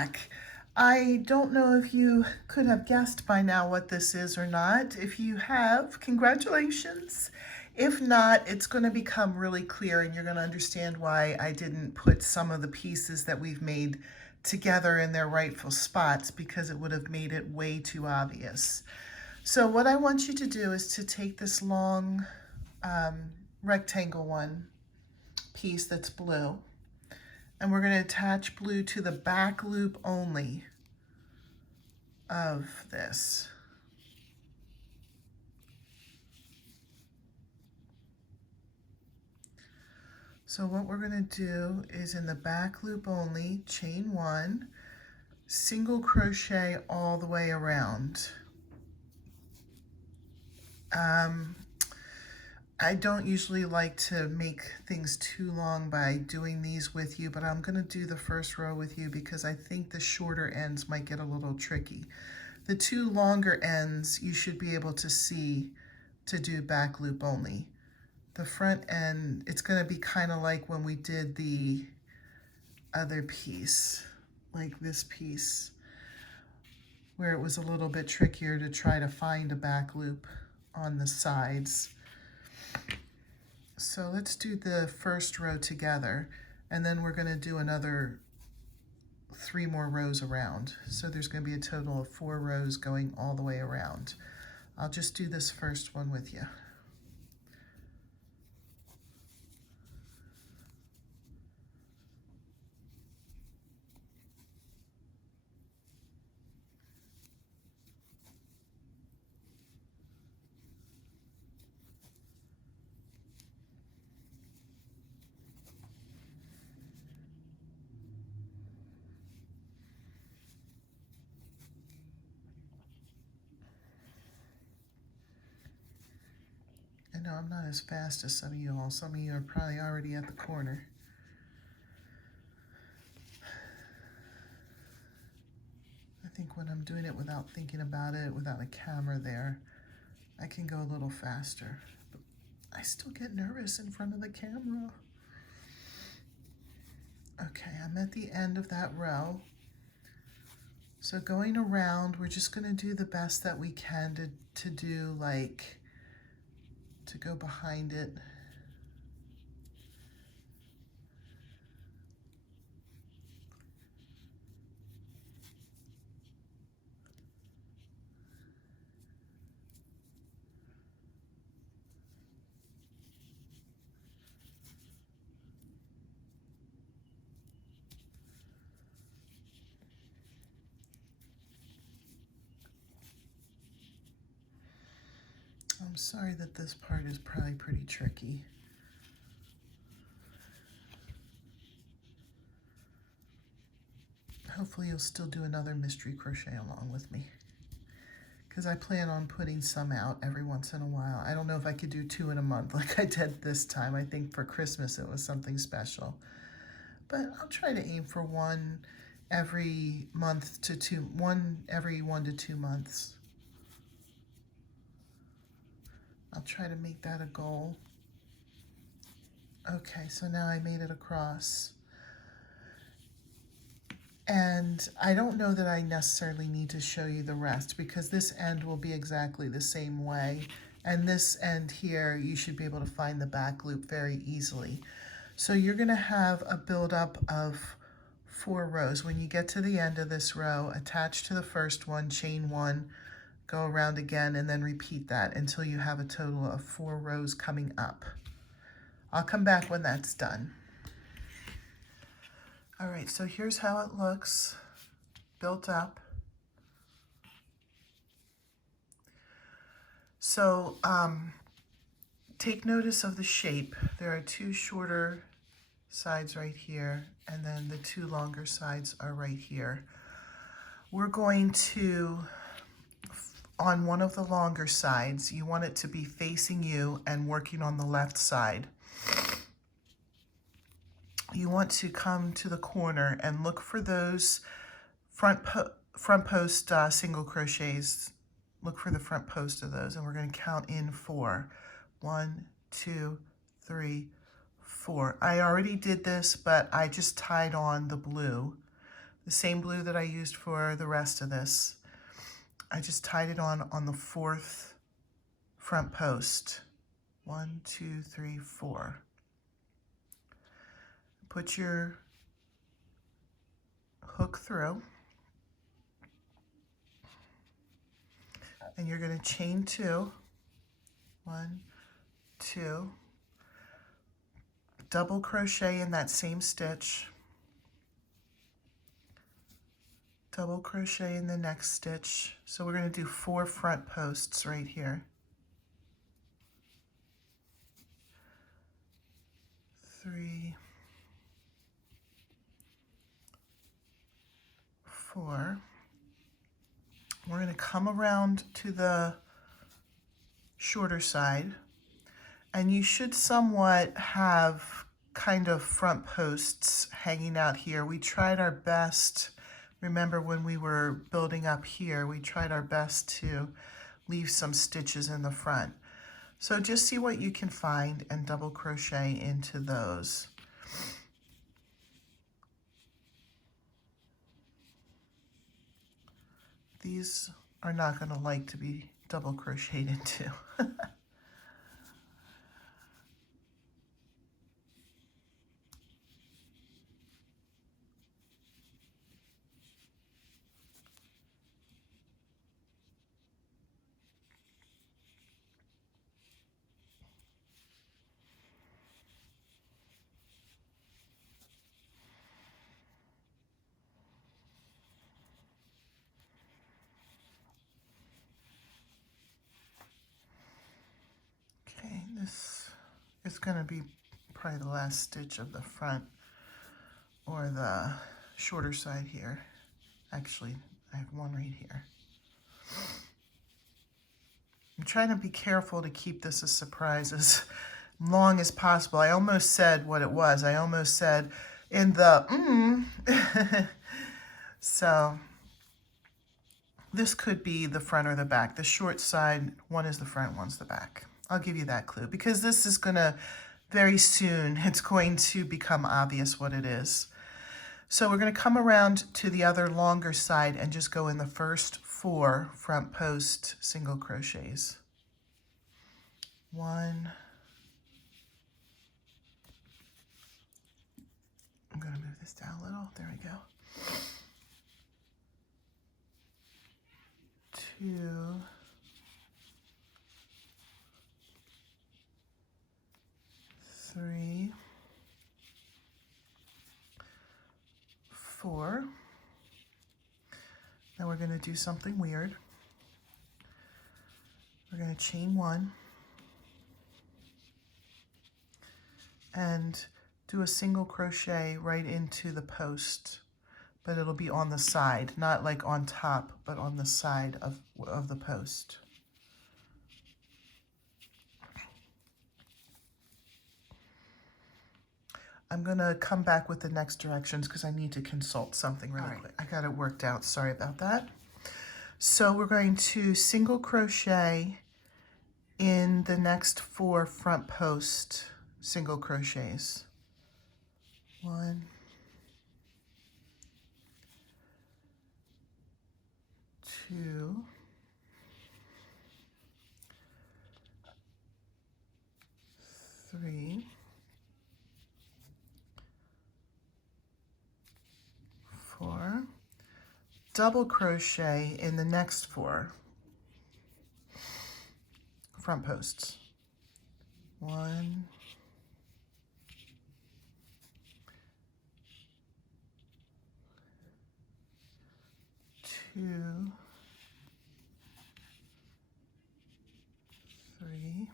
back. I don't know if you could have guessed by now what this is or not. If you have, congratulations. If not, it's going to become really clear and you're going to understand why I didn't put some of the pieces that we've made together in their rightful spots, because it would have made it way too obvious. So what I want you to do is to take this long rectangle one piece that's blue, and we're going to attach blue to the back loop only of this. So what we're going to do is in the back loop only, chain 1, single crochet all the way around. I don't usually like to make things too long by doing these with you, but I'm going to do the first row with you because I think the shorter ends might get a little tricky. The two longer ends you should be able to see to do back loop only. The front end, it's going to be kind of like when we did the other piece, like this piece, where it was a little bit trickier to try to find a back loop on the sides. So let's do the first row together, and then we're going to do another 3 more rows around. So there's going to be a total of 4 rows going all the way around. I'll just do this first one with you. I know I'm not as fast as some of you all. Some of you are probably already at the corner. I think when I'm doing it without thinking about it, without a camera there, I can go a little faster. But I still get nervous in front of the camera. Okay, I'm at the end of that row. So going around, we're just going to do the best that we can to do, like, to go behind it. I'm sorry that this part is probably pretty tricky. Hopefully you'll still do another mystery crochet along with me, because I plan on putting some out every once in a while. I don't know if I could do 2 in a month like I did this time. I think for Christmas it was something special. But I'll try to aim for 1 every month to 2, 1 every 1 to 2 months. I'll try to make that a goal. Okay, so now I made it across. And I don't know that I necessarily need to show you the rest, because this end will be exactly the same way. And this end here, you should be able to find the back loop very easily. So you're going to have a buildup of 4 rows. When you get to the end of this row, attach to the first one, chain 1, go around again, and then repeat that until you have a total of 4 rows coming up. I'll come back when that's done. All right, so here's how it looks built up. So take notice of the shape. There are 2 shorter sides right here, and then the 2 longer sides are right here. We're going to, on one of the longer sides, you want it to be facing you and working on the left side. You want to come to the corner and look for those front post single crochets. Look for the front post of those, and we're going to count in 4. 1, 2, 3, 4. I already did this, but I just tied on the blue. the same blue that I used for the rest of this. I just tied it on the 4th front post. 1, 2, 3, 4. Put your hook through, and you're going to chain 2. 1, 2. Double crochet in that same stitch. Double crochet in the next stitch. So we're going to do 4 front posts right here. 3, 4. We're going to come around to the shorter side, and you should somewhat have kind of front posts hanging out here. We tried our best. Remember when we were building up here, we tried our best to leave some stitches in the front. So just see what you can find and double crochet into those. These are not going to like to be double crocheted into. Okay, this is going to be probably the last stitch of the front or the shorter side here. Actually, I have one right here. I'm trying to be careful to keep this a surprise as long as possible. I almost said what it was. I almost said in the So this could be the front or the back. The short side, one is the front, one's the back. I'll give you that clue because this is going to, very soon, it's going to become obvious what it is. So we're going to come around to the other longer side and just go in the first 4 front post single crochets. 1. I'm going to move this down a little. There we go. 2. 3, 4. Now we're going to do something weird. We're going to chain 1 and do a single crochet right into the post, but it'll be on the side, not like on top, but on the side of the post. I'm going to come back with the next directions because I need to consult something really quick. I got it worked out. Sorry about that. So we're going to single crochet in the next 4 front post single crochets. 1, 2, 3, 4, double crochet in the next 4 front posts. 1, 2, 3,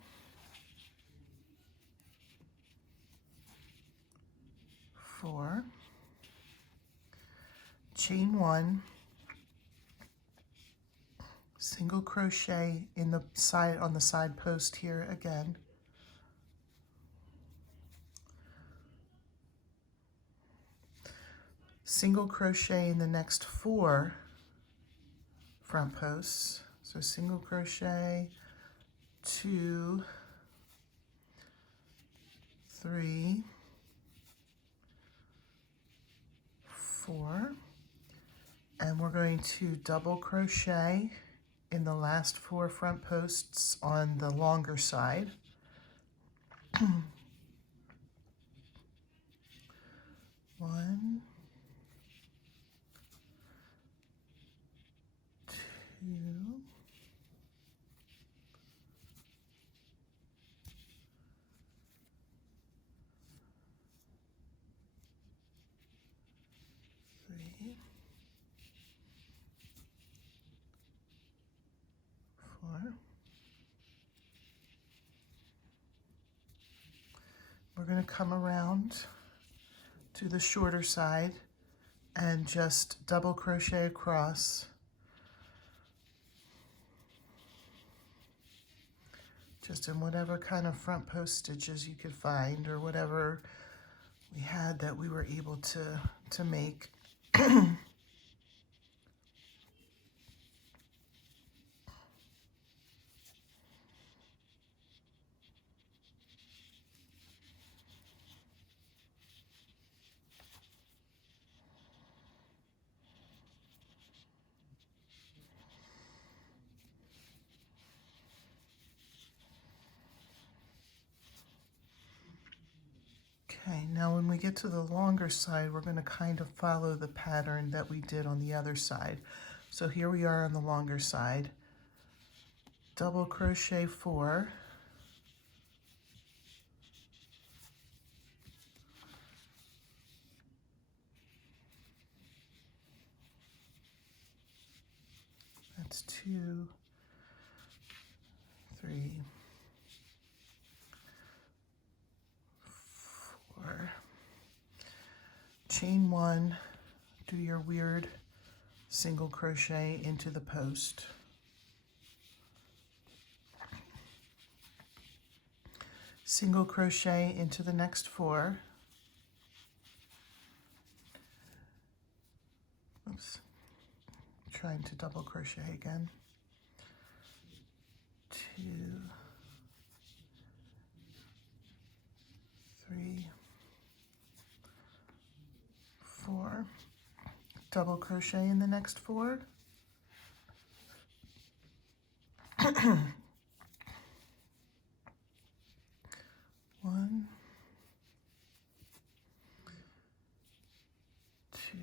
4, chain 1, single crochet in the side on the side post here again, single crochet in the next 4 front posts. So single crochet, 2, 3, 4. And we're going to double crochet in the last 4 front posts on the longer side. 1, 2, 3, 4. We're going to come around to the shorter side and just double crochet across, just in whatever kind of front post stitches you could find, or whatever we had that we were able to make. Okay, now when we get to the longer side, we're going to kind of follow the pattern that we did on the other side. So here we are on the longer side. Double crochet 4. That's 2, 3, 4. Chain 1, do your weird single crochet into the post. Single crochet into the next 4. Oops. Trying to double crochet again. 2, 3, 4. Double crochet in the next 4. 1, 2,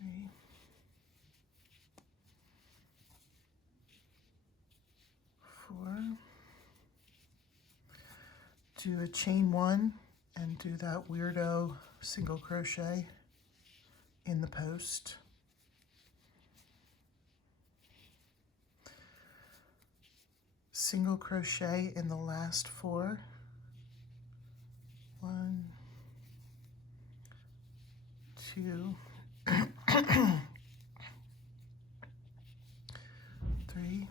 3, 4. Do a chain 1 and do that weirdo single crochet in the post. Single crochet in the last 4. 1, 2, 3,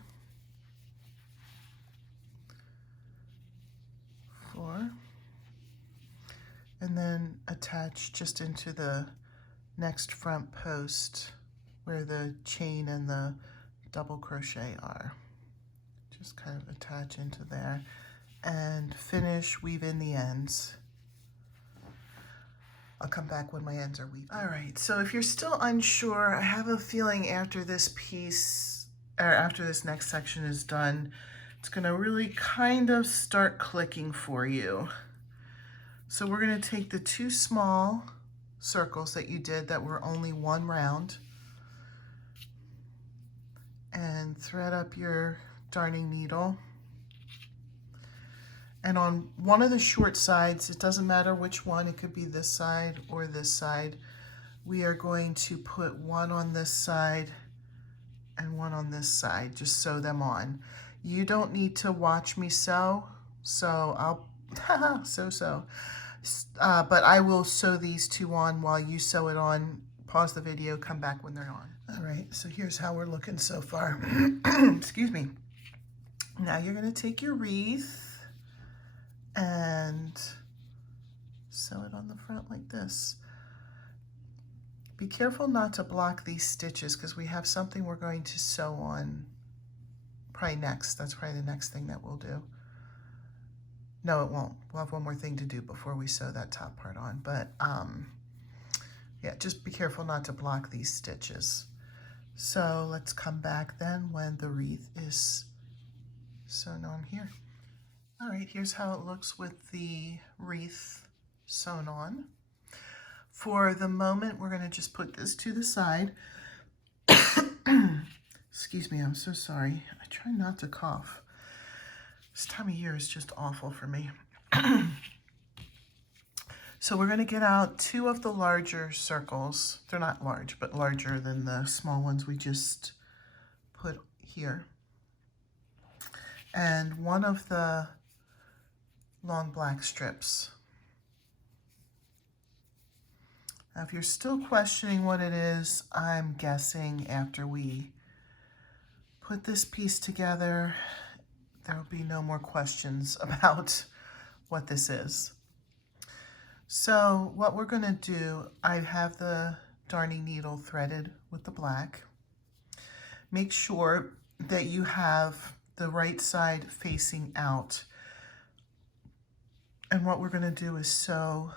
4, and then attach just into the next front post where the chain and the double crochet are. Just kind of attach into there and finish, weave in the ends. I'll come back when my ends are weaved. All right, so if you're still unsure, I have a feeling after this piece, or after this next section is done, it's gonna really kind of start clicking for you. So we're gonna take the 2 small circles that you did that were only 1 round and thread up your darning needle. And on one of the short sides, it doesn't matter which one, it could be this side or this side, we are going to put 1 on this side and 1 on this side, just sew them on. You don't need to watch me sew, so I'll but I will sew these 2 on while you sew it on. Pause the video, come back when they're on. All right, so here's how we're looking so far. Excuse me. Now you're gonna take your wreath and sew it on the front like this. Be careful not to block these stitches because we have something we're going to sew on probably next. That's probably the next thing that we'll do. No, it won't. We'll have one more thing to do before we sew that top part on, but Yeah, just be careful not to block these stitches. So let's come back then when the wreath is sewn on here. All right, here's how it looks with the wreath sewn on. For the moment, we're going to just put this to the side. Excuse me, I'm so sorry. I try not to cough. This time of year is just awful for me. So we're going to get out 2 of the larger circles. They're not large, but larger than the small ones we just put here. And 1 of the long black strips. Now, if you're still questioning what it is, I'm guessing after we put this piece together, there will be no more questions about what this is. So what we're going to do, I have the darning needle threaded with the black. Make sure that you have the right side facing out. And what we're going to do is sew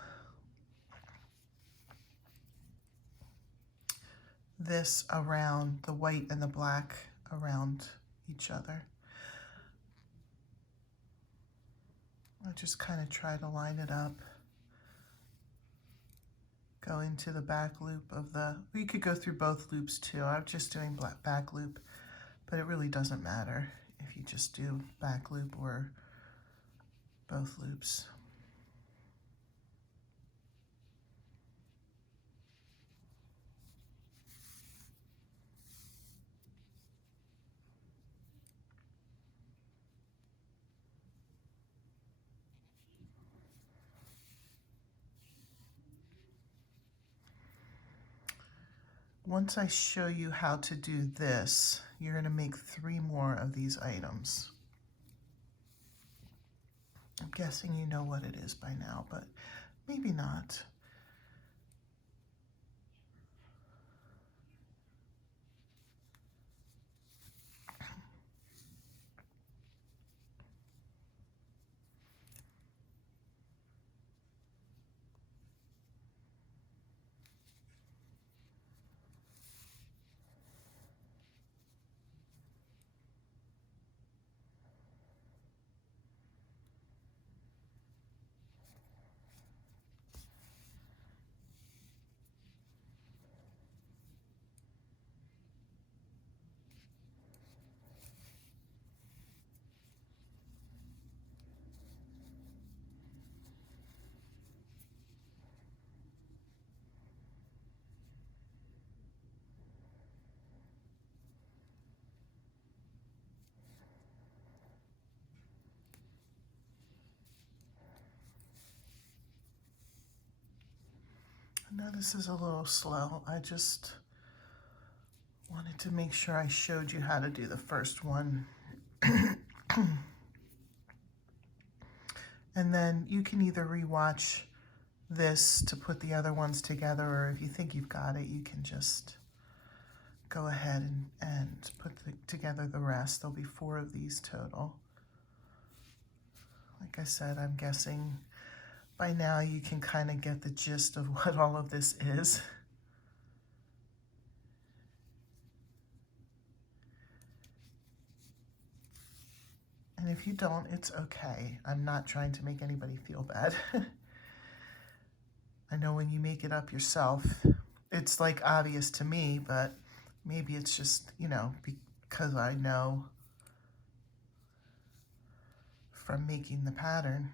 this around, the white and the black around each other. I just kind of try to line it up. Go into the back loop of the, you could go through both loops too. I'm just doing back loop, but it really doesn't matter if you just do back loop or both loops. Once I show you how to do this, you're going to make 3 more of these items. I'm guessing you know what it is by now, but maybe not. I know this is a little slow. I just wanted to make sure I showed you how to do the first one. And then you can either rewatch this to put the other ones together, or if you think you've got it, you can just go ahead and put together the rest. There'll be 4 of these total. Like I said, I'm guessing by now you can kind of get the gist of what all of this is. And if you don't, it's okay. I'm not trying to make anybody feel bad. I know when you make it up yourself, it's like obvious to me, but maybe it's just, you know, because I know from making the pattern.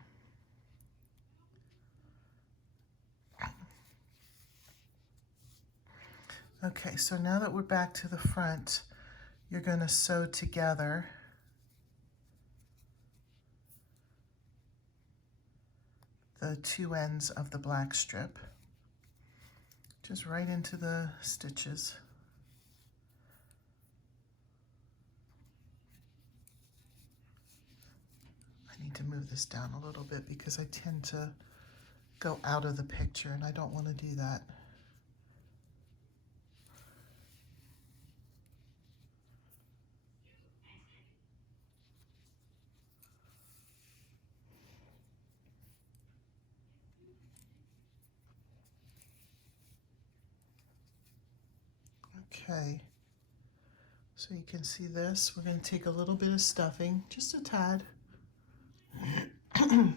Okay, so now that we're back to the front, you're going to sew together the 2 ends of the black strip, just right into the stitches. I need to move this down a little bit because I tend to go out of the picture and I don't want to do that. Okay, so you can see this. We're going to take a little bit of stuffing, just a tad. And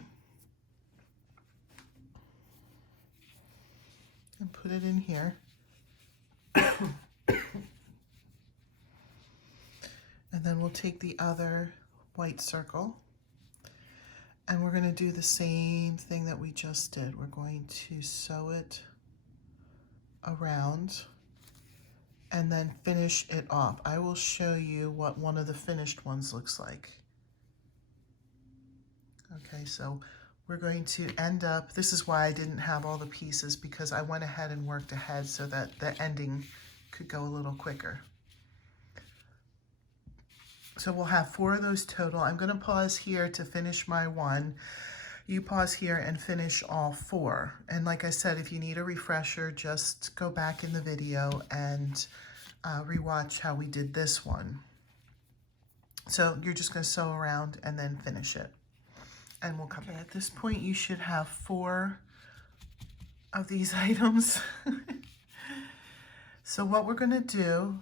put it in here. And then we'll take the other white circle and we're going to do the same thing that we just did. We're going to sew it around and then finish it off. I will show you what one of the finished ones looks like. Okay, so we're going to end up, this is why I didn't have all the pieces, because I went ahead and worked ahead so that the ending could go a little quicker. So we'll have 4 of those total. I'm going to pause here to finish my one. You pause here and finish all 4. And like I said, if you need a refresher, just go back in the video and rewatch how we did this one. So you're just going to sew around and then finish it. And we'll come back. At this point, you should have 4 of these items. So what we're going to do,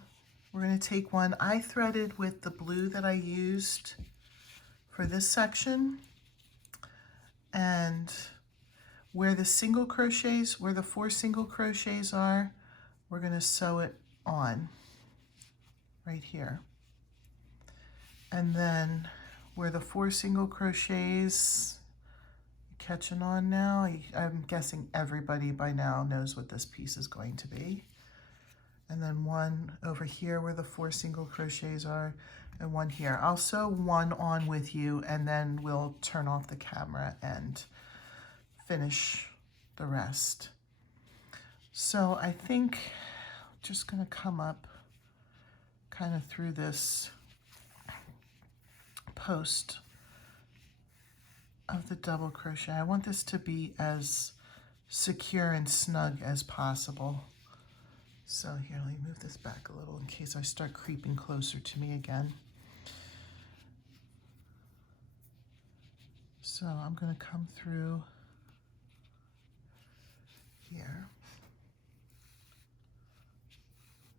we're going to take one. I threaded with the blue that I used for this section, and where the single crochets, where the 4 single crochets are, we're going to sew it on right here. And then where the 4 single crochets, catching on now? I'm guessing everybody by now knows what this piece is going to be. And then 1 over here where the 4 single crochets are, and 1 here. I'll sew 1 on with you and then we'll turn off the camera and finish the rest. So I think I'm just gonna come up kind of through this post of the double crochet. I want this to be as secure and snug as possible. So here, let me move this back a little in case I start creeping closer to me again. So I'm going to come through here,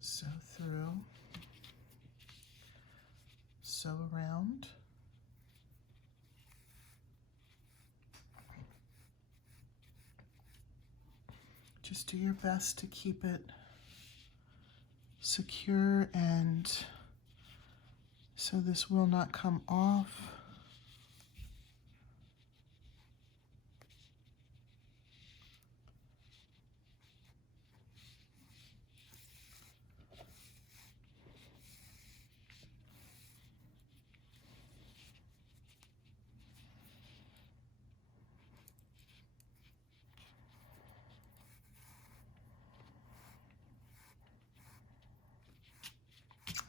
sew through, sew around, just do your best to keep it secure and so this will not come off.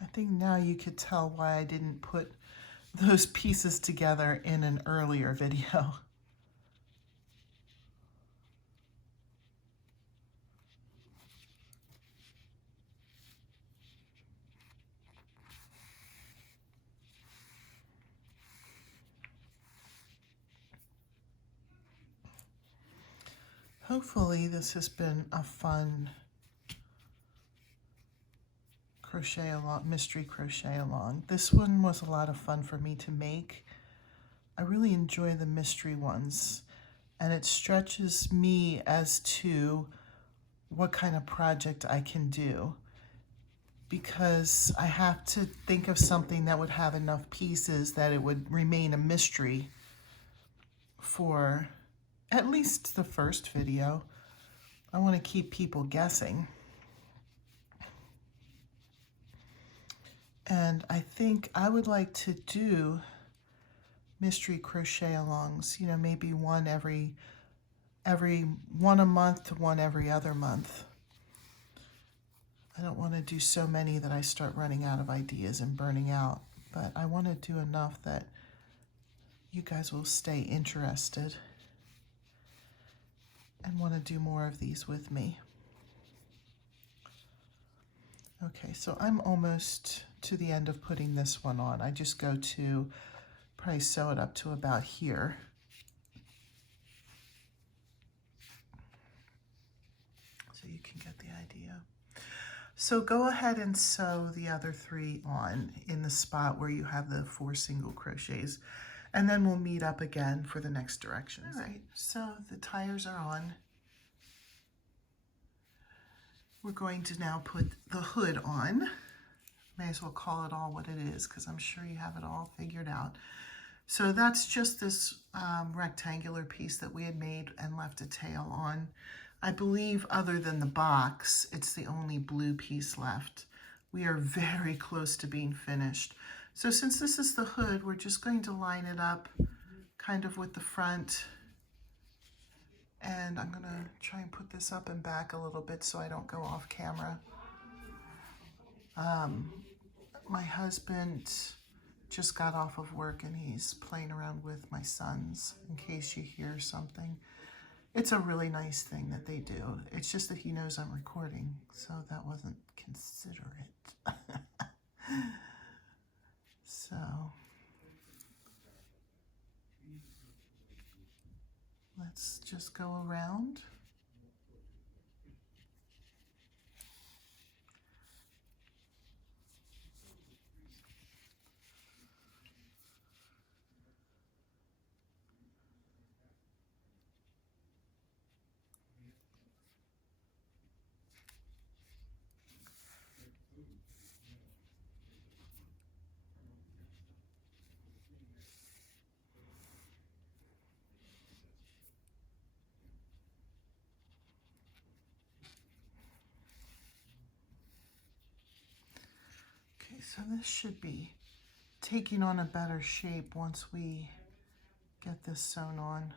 I think now you could tell why I didn't put those pieces together in an earlier video. Hopefully this has been a fun crochet along, mystery crochet along. This one was a lot of fun for me to make. I really enjoy the mystery ones, and it stretches me as to what kind of project I can do, because I have to think of something that would have enough pieces that it would remain a mystery for at least the first video. I want to keep people guessing. And I think I would like to do mystery crochet alongs, you know, maybe one every one a month to one every other month. I don't want to do so many that I start running out of ideas and burning out, but I want to do enough that you guys will stay interested and want to do more of these with me. Okay, so I'm almost to the end of putting this one on. I just go to probably sew it up to about here. So you can get the idea. So go ahead and sew the other 3 on in the spot where you have the 4 single crochets, and then we'll meet up again for the next directions. All right, so the tires are on. We're going to now put the hood on. May as well call it all what it is because I'm sure you have it all figured out. So that's just this rectangular piece that we had made and left a tail on. I believe other than the box, it's the only blue piece left. We are very close to being finished. So since this is the hood, we're just going to line it up kind of with the front. And I'm going to try and put this up and back a little bit so I don't go off camera. My husband just got off of work and he's playing around with my sons in case you hear something. It's a really nice thing that they do. It's just that he knows I'm recording, so that wasn't considerate. So let's just go around. So this should be taking on a better shape once we get this sewn on.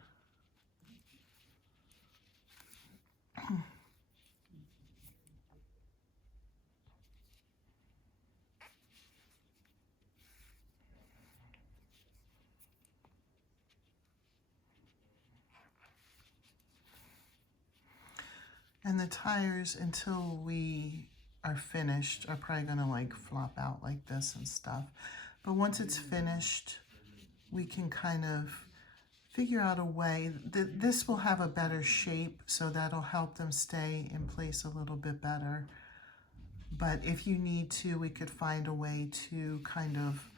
And the tires, until we are finished, are probably gonna like flop out like this and stuff. But once it's finished, we can kind of figure out a way that this will have a better shape, so that'll help them stay in place a little bit better. But if you need to, we could find a way to kind of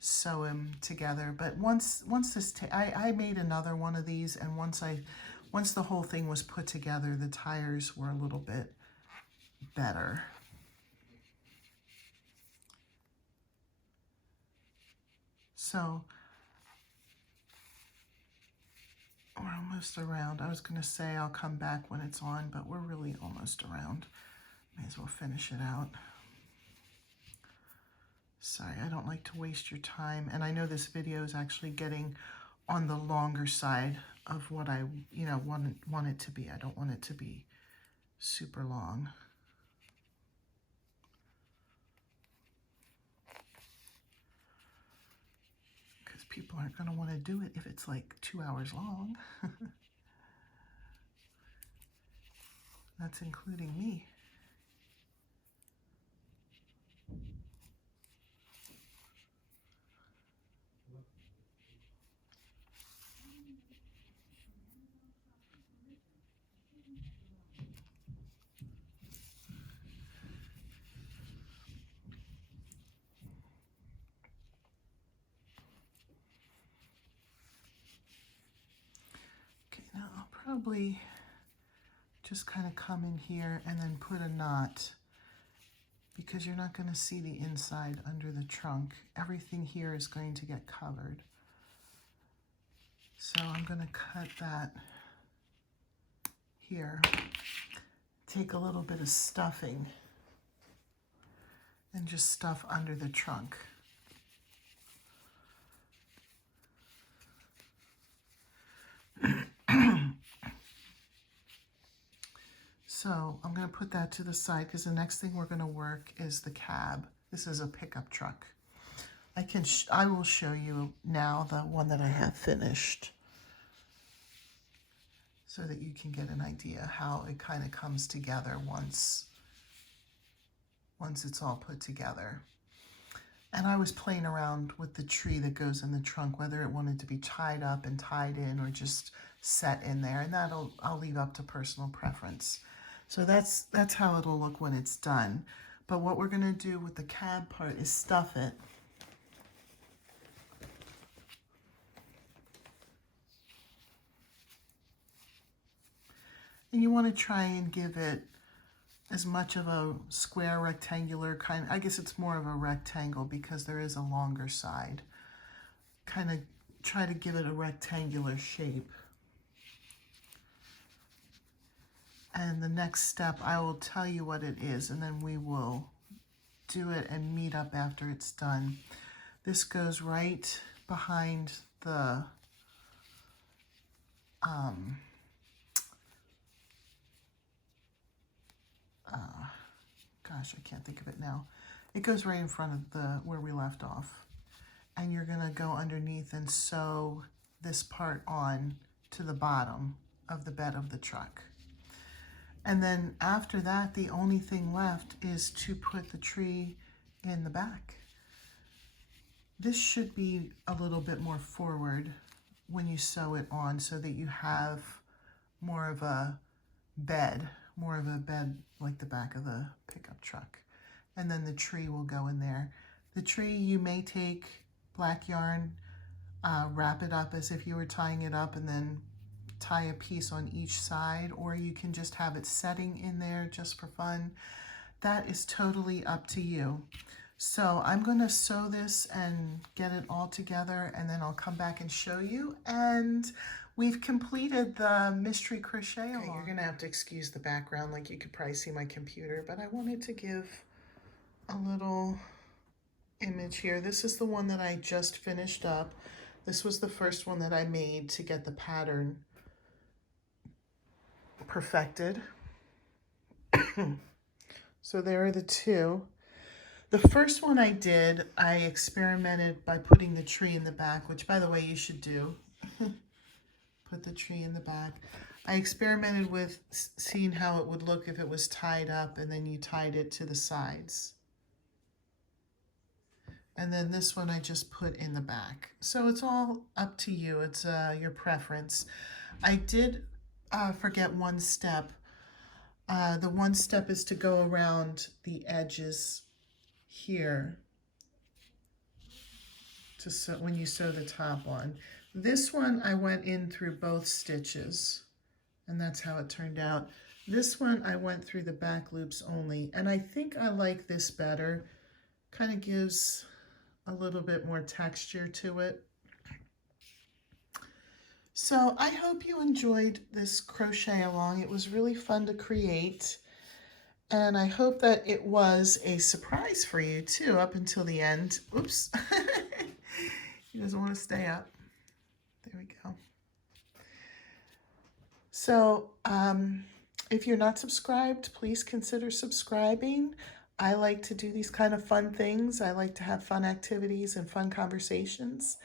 sew them together. But once this, I made another one of these, and once the whole thing was put together, the tires were a little bit better. So we're almost around. I was going to say I'll come back when it's on, but we're really almost around. May as well finish it out. Sorry, I don't like to waste your time. And I know this video is actually getting on the longer side of what I want it to be. I don't want it to be super long. Because people aren't going to want to do it if it's like 2 hours long. That's including me. Now I'll probably just kind of come in here and then put a knot, because you're not going to see the inside under the trunk. Everything here is going to get covered. So I'm going to cut that here. Take a little bit of stuffing and just stuff under the trunk. So I'm going to put that to the side because the next thing we're going to work is the cab. This is a pickup truck. I will show you now the one that I have finished so that you can get an idea how it kind of comes together once it's all put together. And I was playing around with the tree that goes in the trunk, whether it wanted to be tied up and tied in or just set in there, and I'll leave up to personal preference. So that's how it'll look when it's done. But what we're going to do with the cab part is stuff it. And you want to try and give it as much of a square rectangular kind, I guess it's more of a rectangle because there is a longer side. Kind of try to give it a rectangular shape. And the next step, I will tell you what it is, and then we will do it and meet up after it's done. This goes right behind the gosh, I can't think of it now. It goes right in front of the where we left off. And you're gonna go underneath and sew this part on to the bottom of the bed of the truck. And then after that, the only thing left is to put the tree in the back. This should be a little bit more forward when you sew it on so that you have more of a bed like the back of the pickup truck. And then the tree will go in there. The tree, you may take black yarn, wrap it up as if you were tying it up, and then tie a piece on each side, or you can just have it setting in there just for fun. That is totally up to you. So I'm going to sew this and get it all together, and then I'll come back and show you. And we've completed the mystery crochet along. Okay, you're going to have to excuse the background, like you could probably see my computer, but I wanted to give a little image here. This is the one that I just finished up. This was the first one that I made to get the pattern perfected. So there are the two. The first one I did, I experimented by putting the tree in the back, which by the way you should do. Put the tree in the back. I experimented with seeing how it would look if it was tied up, and then you tied it to the sides. And then this one I just put in the back. So it's all up to you. It's your preference. I did forget one step. The one step is to go around the edges here to when you sew the top on. This one I went in through both stitches, and that's how it turned out. This one I went through the back loops only, and I think I like this better. Kind of gives a little bit more texture to it. So I hope you enjoyed this crochet along. It was really fun to create. And I hope that it was a surprise for you too, up until the end. Oops. He doesn't want to stay up. There we go. So if you're not subscribed, please consider subscribing. I like to do these kind of fun things. I like to have fun activities and fun conversations.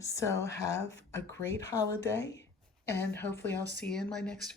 So have a great holiday, and hopefully I'll see you in my next video.